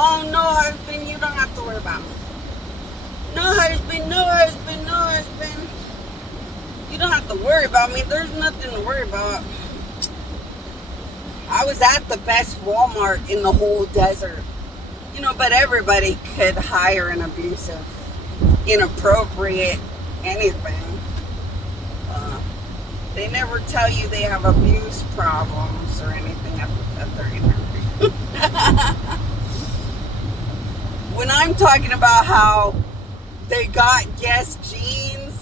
Oh, no husband, you don't have to worry about me. No husband, no husband, no husband. You don't have to worry about me. There's nothing to worry about. I was at the best Walmart in the whole desert. But everybody could hire an abusive, inappropriate, anything. They never tell you they have abuse problems or anything at their interview. When I'm talking about how they got Guess jeans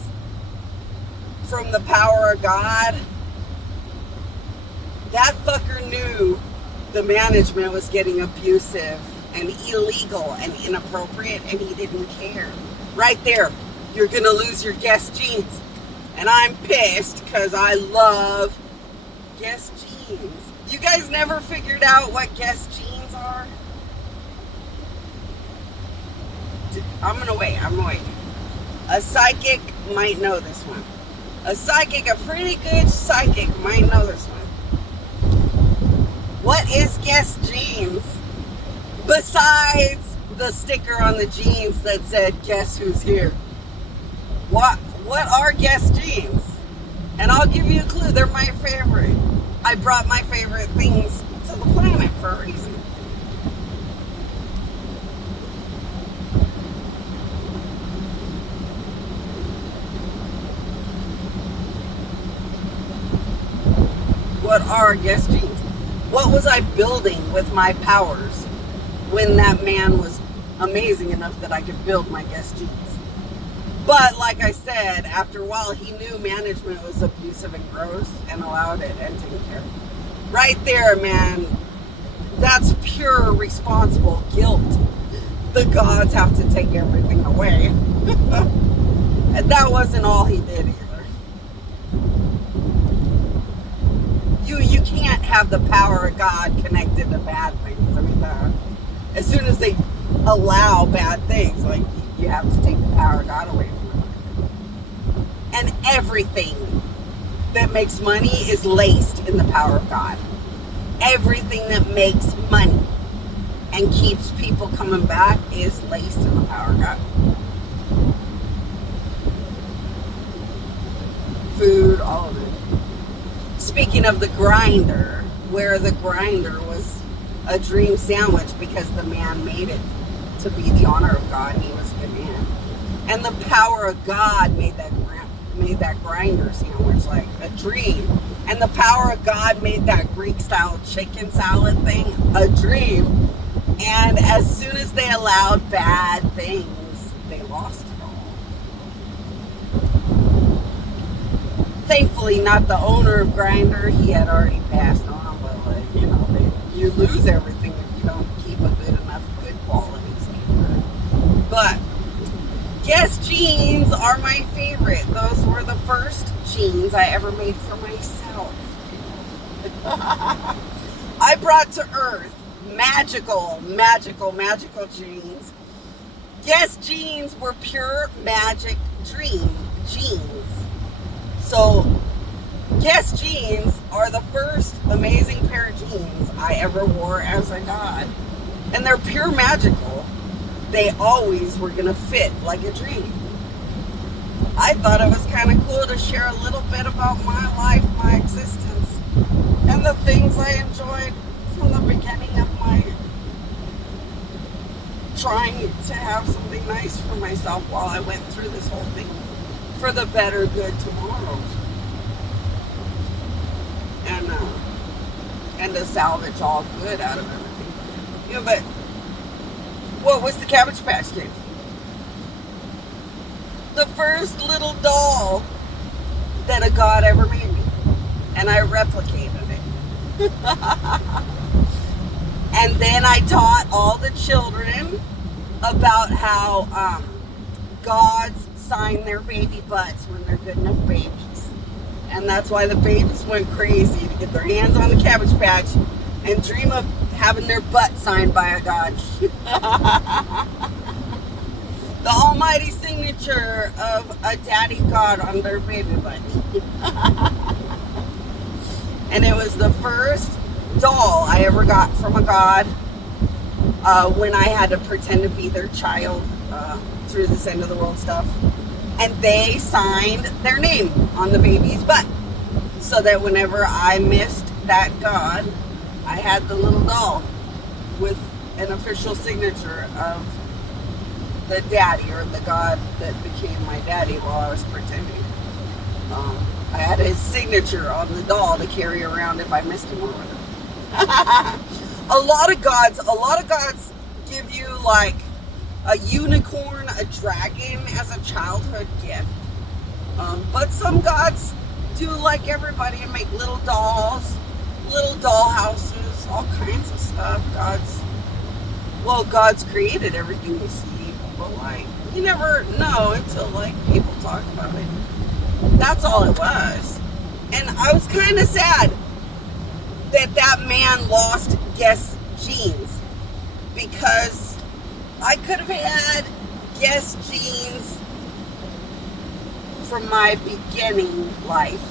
from the power of God, that fucker knew the management was getting abusive and illegal and inappropriate, and he didn't care. Right there, you're gonna lose your Guess jeans. And I'm pissed because I love Guess jeans. You guys never figured out what Guess jeans are? I'm gonna wait. A psychic might know this one. A pretty good psychic might know this one. What is Guess jeans? Besides the sticker on the jeans that said, guess who's here? What are Guess jeans? And I'll give you a clue, they're my favorite. I brought my favorite things to the planet for a reason. What are Guess jeans? What was I building with my powers when that man was amazing enough that I could build my Guess jeans? But like I said, after a while, he knew management was abusive and gross and allowed it and didn't care. Right there, man, that's pure responsible guilt. The gods have to take everything away. And that wasn't all he did either. You can't have the power of God connected to bad things. I mean, as soon as they allow bad things, like, you have to take the power of God away from them. And everything that makes money is laced in the power of God. Everything that makes money and keeps people coming back is laced in the power of God. Food, all of it. Speaking of the grinder, where the grinder was a dream sandwich because the man made it to be the honor of God, and he was a good man. And the power of God made that grinder sandwich like a dream. And the power of God made that Greek-style chicken salad thing a dream. And as soon as they allowed bad things, they lost it all. Thankfully, not the owner of Grindr. He had already passed on, but you lose everything if you don't keep a good quality standard. But Guess jeans are my favorite. Those were the first jeans I ever made for myself. I brought to earth magical jeans. Guess jeans were pure magic dream jeans. So Guess jeans are the first amazing pair of jeans I ever wore as a god. And they're pure magical. They always were going to fit like a dream. I thought it was kind of cool to share a little bit about my life, my existence, and the things I enjoyed from the beginning of my trying to have something nice for myself while I went through this whole thing for the better good tomorrow. And to salvage all good out of everything. But what was the Cabbage Patch Kid? The first little doll that a god ever made me. And I replicated it. And then I taught all the children about how gods sign their baby butts when they're good enough babies. And that's why the babies went crazy to get their hands on the Cabbage Patch and dream of having their butt signed by a god. The almighty signature of a daddy god on their baby butt. And it was the first doll I ever got from a god. when I had to pretend to be their child through this end of the world stuff. And they signed their name on the baby's butt. So that whenever I missed that God, I had the little doll with an official signature of the daddy, or the God that became my daddy while I was pretending. I had his signature on the doll to carry around if I missed him or whatever. A lot of gods give you like a unicorn, a dragon as a childhood gift. But some gods do like everybody and make little dolls, little doll houses, all kinds of stuff. God's created everything you see, but like, you never know until like people talk about it. That's all it was. And I was kind of sad that man lost Guess Jeans, because I could have had Guess Jeans from my beginning life.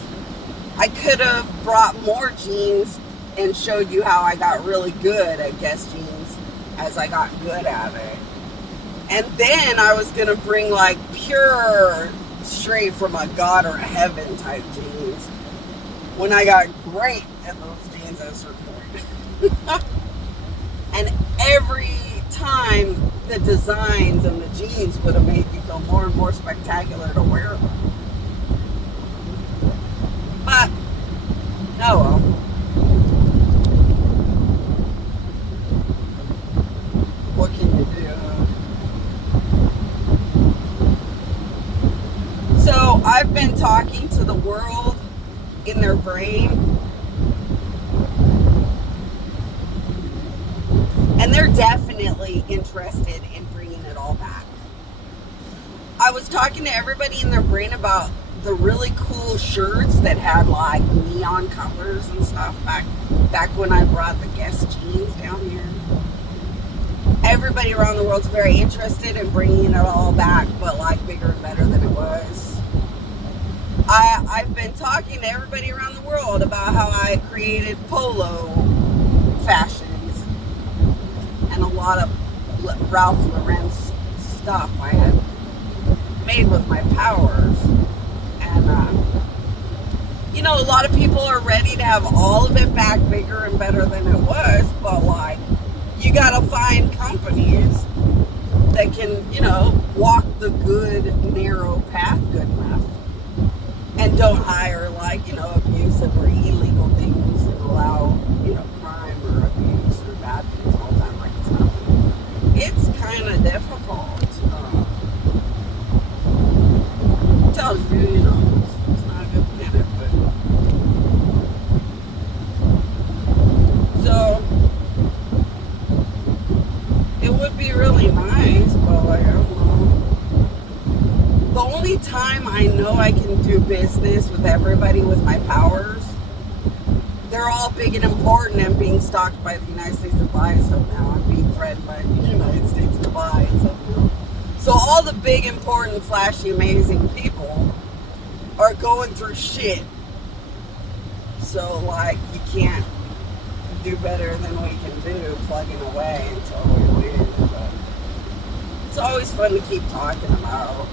I could have brought more jeans and showed you how I got really good at Guess Jeans as I got good at it. And then I was going to bring like pure, straight from a God or heaven type jeans when I got great at those jeans at a certain point. And every time the designs and the jeans would have made me feel more and more spectacular to wear them. But, oh well. What can you do? So, I've been talking to the world in their brain, and they're definitely interested in bringing it all back. I was talking to everybody in their brain about the really cool shirts that had like neon colors and stuff back when I brought the Guess Jeans down here. Everybody around the world's very interested in bringing it all back, but like bigger and better than it was. I've been talking to everybody around the world about how I created polo fashions and a lot of Ralph Lauren stuff I had made with my powers. And, a lot of people are ready to have all of it back bigger and better than it was, but like, you gotta find companies that can, walk the good, narrow path good enough. And don't hire like, abusive or illegal things and allow, crime or abuse or bad things all the time like it's happening. It's kind of difficult. Tells you, it's not a good planet, but so it would be really nice, but like, I don't know. The only time I know I can do business with everybody with my powers, they're all big and important and being stalked by the United States to buy stuff now. I'm being threatened by the United States to buy stuff now. So all the big, important, flashy, amazing people are going through shit. So, like, you can't do better than we can do plugging away until we win. But it's always fun to keep talking about.